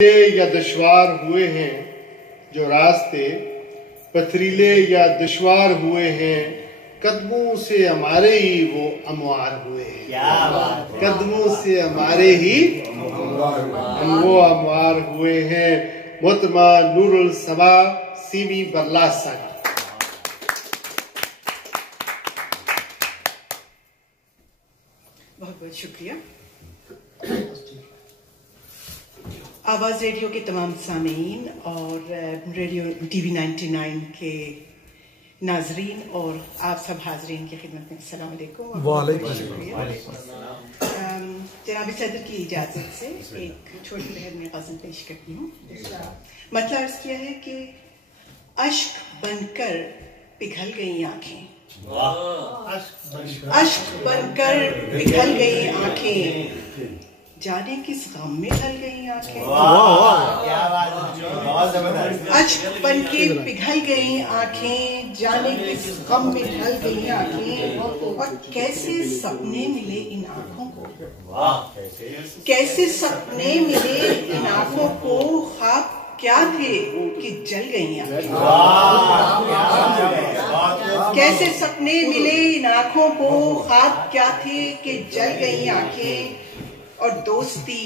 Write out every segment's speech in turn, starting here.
या दुश्वार हुए हैं जो रास्ते, पथरीले या दुश्वार हुए हैं, कदमों से हमारे ही वो अमवार हुए हैं। कदमों से हमारे ही वो अमवार हुए हैं। मोहतरमा नूरुल सबा सीमी बरलासा। बहुत बहुत शुक्रिया। आवाज़ रेडियो के तमाम सामीन और रेडियो टीवी 99 के नाजरीन और आप सब हाजरीन की खिदमत में अस्सलाम वालेकुम। जनाब सदर की इजाज़त से एक छोटी बहन में गज़ल पेश करती हूँ। मतलब अर्ज़ किया है कि अश्क बनकर पिघल गई आँखें, अश्क बनकर पिघल गई आँखें, जाने किस गम में ढल गई आंखें। अश्क बन के पिघल गई आंखें, जाने किस गम में ढल गई आंखें। और कैसे सपने मिले इन आंखों को, कैसे सपने मिले इन आंखों को, ख्वाब क्या थे कि जल गई आंखें। कैसे सपने मिले इन आंखों को, ख्वाब क्या थे कि जल गई आंखें। और दोस्ती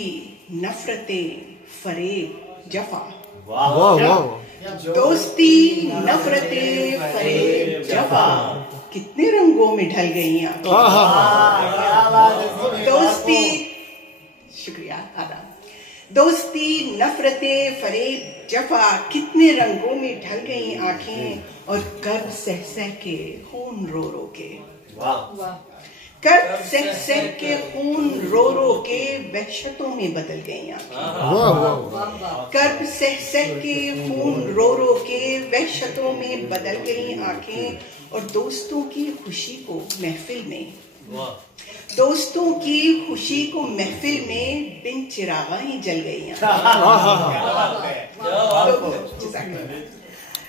नफरतें फरेब जफा, दोस्ती नफरतें फरेब जफा, कितने रंगों में ढल गई आंखें। दोस्ती, शुक्रिया आदाब। दोस्ती नफरतें फरेब जफा, कितने रंगों में ढल गई आंखें। और कर्ब सह सह के खून रो रो के, कर्ब सह सह के खून रो रो के, वहशतों में बदल गई आंखें। कर्ब सह सह के खून रो रो के, वहशतों में बदल गई आंखें। और दोस्तों की खुशी को महफिल में, दोस्तों की खुशी को महफिल में, बिन चिरागा ही जल गई आंखें।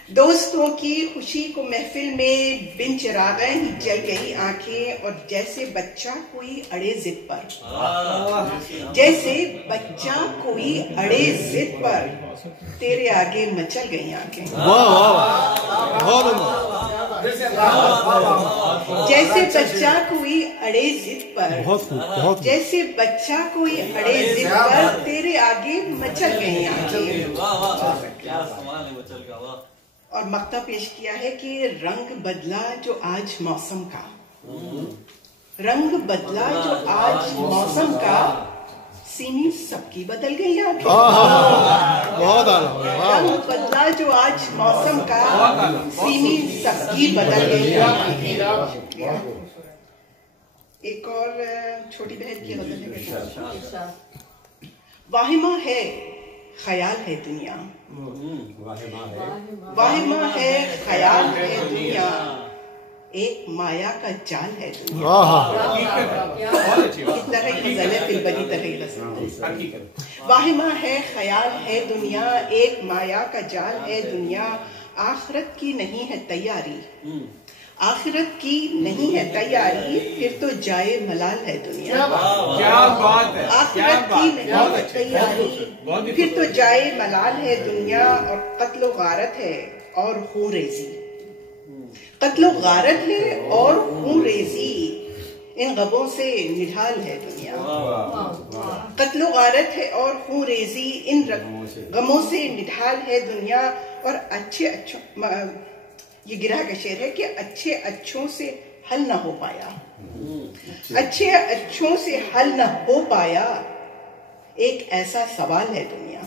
दोस्तों की खुशी को महफिल में, बिन चिरागा ही जल गई आंखें। और जैसे बच्चा कोई अड़े जिद पर, जैसे बच्चा कोई अड़े जिद पर, तेरे आगे मचल गई आंखें। जैसे बच्चा कोई अड़े जिद पर, जैसे बच्चा कोई अड़े जिद पर, तेरे आगे मचल गई आंखें। और मक्ता पेश किया है कि रंग बदला जो आज मौसम का, रंग बदला जो आज मौसम का, सीमी सबकी बदल गई आंखें। रंग बदला जो आज मौसम का, सीमी सबकी बदल गई आंखें। एक और छोटी बहन की गजल है। वाहिमा है ख्याल है दुनिया, वाहिमा है ख्याल है दुनिया, एक माया का जाल है दुनिया। इस तरह की गजल है, फिर बड़ी तरह की गजल। वाहिमा है ख्याल है दुनिया, एक माया का जाल है दुनिया, आखिरत की नहीं है तैयारी, आखिरत की नहीं है तैयारी, फिर तो जाए मलाल है दुनिया। क्या बात है। आखिरत की नहीं है तैयारी, फिर तो जाए मलाल है दुनिया। और कत्लो गारत है और खून रेजी, कत्लो गारत है और खून रेजी, इन गमों से निढाल है दुनिया। कत्लो गारत है और खून रेजी, इन गमों से निढाल है दुनिया। और अच्छे अच्छों, ये गिरह का शेर है कि अच्छे अच्छों से हल न हो पाया, अच्छे अच्छों से हल न हो पाया, एक ऐसा सवाल है दुनिया।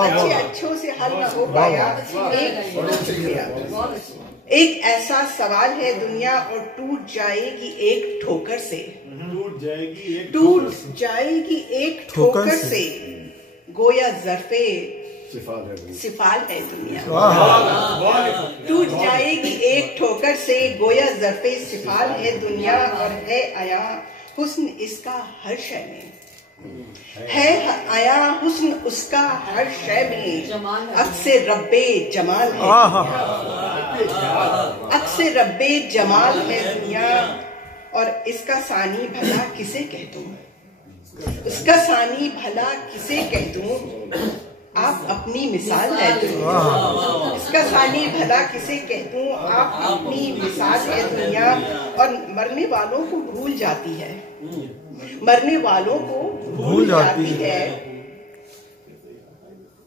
अच्छे अच्छों से हल न हो पाया, एक ऐसा सवाल है दुनिया। और टूट जाएगी एक ठोकर से, टूट जाएगी एक ठोकर से, गोया ज़र्फ़े सिफाल है दुनिया। टूट जाएगी एक ठोकर से, गोया ज़र्फ़े सिफाल है दुनिया। और है आया हुस्न इसका हर शय में, है आया हुस्न उसका हर शय में, अक्से रब्बे जमाल है, अक्से रब्बे जमाल है दुनिया। और इसका सानी भला किसे कह दूं, उसका सानी भला किसे कह दूं, आप अपनी मिसाल है दुनिया। इसका सानी भला किसे कह दूं, आप अपनी मिसाल है दुनिया। और मरने वालों को भूल जाती है, मरने वालों को भूल जाती है,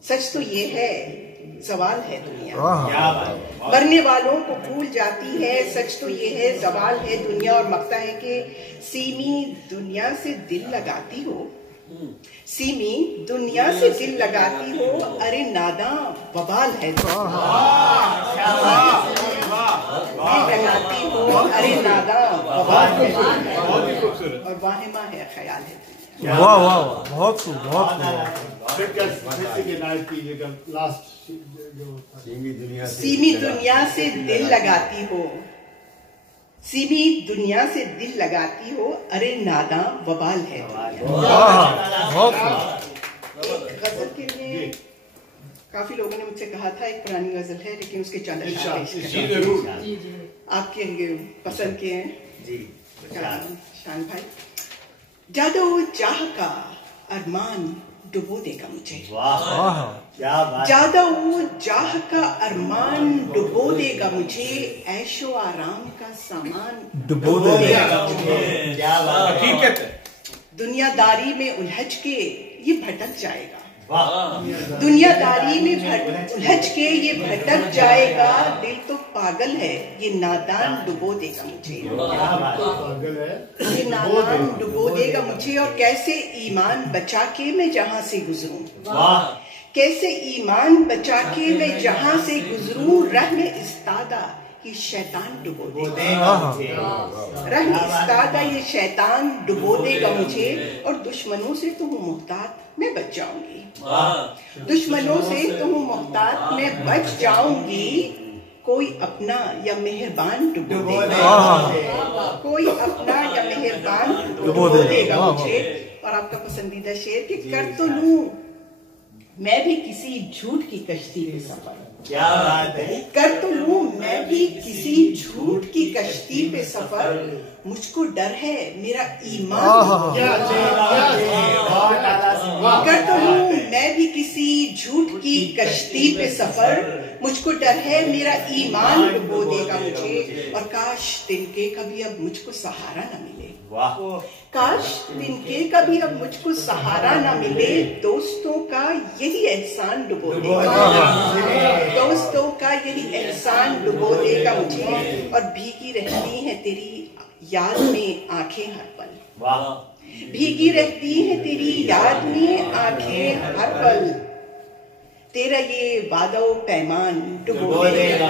सच तो ये है सवाल है दुनिया। मरने वालों को भूल जाती है, सच तो ये है सवाल है दुनिया। और मकता है कि सीमी दुनिया से दिल लगाती हो, सीमी दुनिया से दिल लगाती हो, अरे नादा बवाल है लगाती हो, अरे नादा बवाल है और वाहिमा है ख्याल है। वाह वाह बहुत खूब बहुत सीमी दुनिया से दिल लगाती हो, सीमी दुनिया से दिल लगाती हो, अरे नादा वबाल है। एक गजल के लिए काफी लोगों ने मुझसे कहा था, एक पुरानी गजल है लेकिन उसके चंद आपके पसंद के हैं शान भाई। जादो चाह का अरमान डुबो देगा मुझे, ज्यादा वो चाह का अरमान डुबो देगा मुझे, ऐशो आराम का सामान डुबो देगा मुझे। दुनियादारी में उलझ के ये भटक जाएगा, दुनियादारी में उलझ के ये भटक जाएगा, दिल तो पागल है ये नादान डुबो देगा मुझे, ये नादान डुबो देगा मुझे। और कैसे ईमान बचा के मैं जहां से गुजरूं, कैसे ईमान बचा के मैं जहां से गुजरूं, रहने इस्तादा ये शैतान डुबो देगा, रहने इस्तादा ये शैतान डुबो देगा मुझे। और दुश्मनों से तो हूँ मोहतात मैं बच जाऊंगी, दुश्मनों से तो हूँ मोहतात मैं बच जाऊंगी, कोई अपना या मेहरबान डुबो देगा, कोई अपना या मेहरबान डुबो देगा मुझे। और आपका पसंदीदा शेर कि कर तो लूं मैं भी किसी झूठ की कश्ती पे सफर, क्या बात है, कर तो लूं मैं भी किसी झूठ की कश्ती पे सफर, मुझको डर है मेरा ईमान, कर तो लूं मैं भी किसी झूठ की कश्ती पे सफर, मुझको डर है मेरा ईमान डुबो देगा मुझे। और काश दिन के कभी अब मुझको सहारा न मिले, काश दिन के कभी अब मुझको सहारा न मिले, दोस्तों का यही एहसान डुबो देगा, दोस्तों का यही एहसान डुबो देगा मुझे। और भीगी रहती है तेरी याद में आंखें हर पल, भीगी रहती है तेरी याद में आंखें हर पल, तेरा ये वादो पैमान डुबो देगा।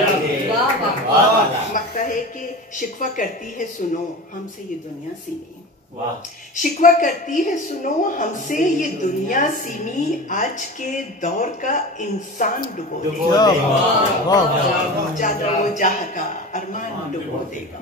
लगता है कि शिकवा करती है सुनो हमसे ये दुनिया सीमी, शिकवा करती है सुनो हमसे ये दुनिया सीमी, आज के दौर का इंसान डुबो देगा, ज्यादा वो चाह का अरमान डुबो देगा।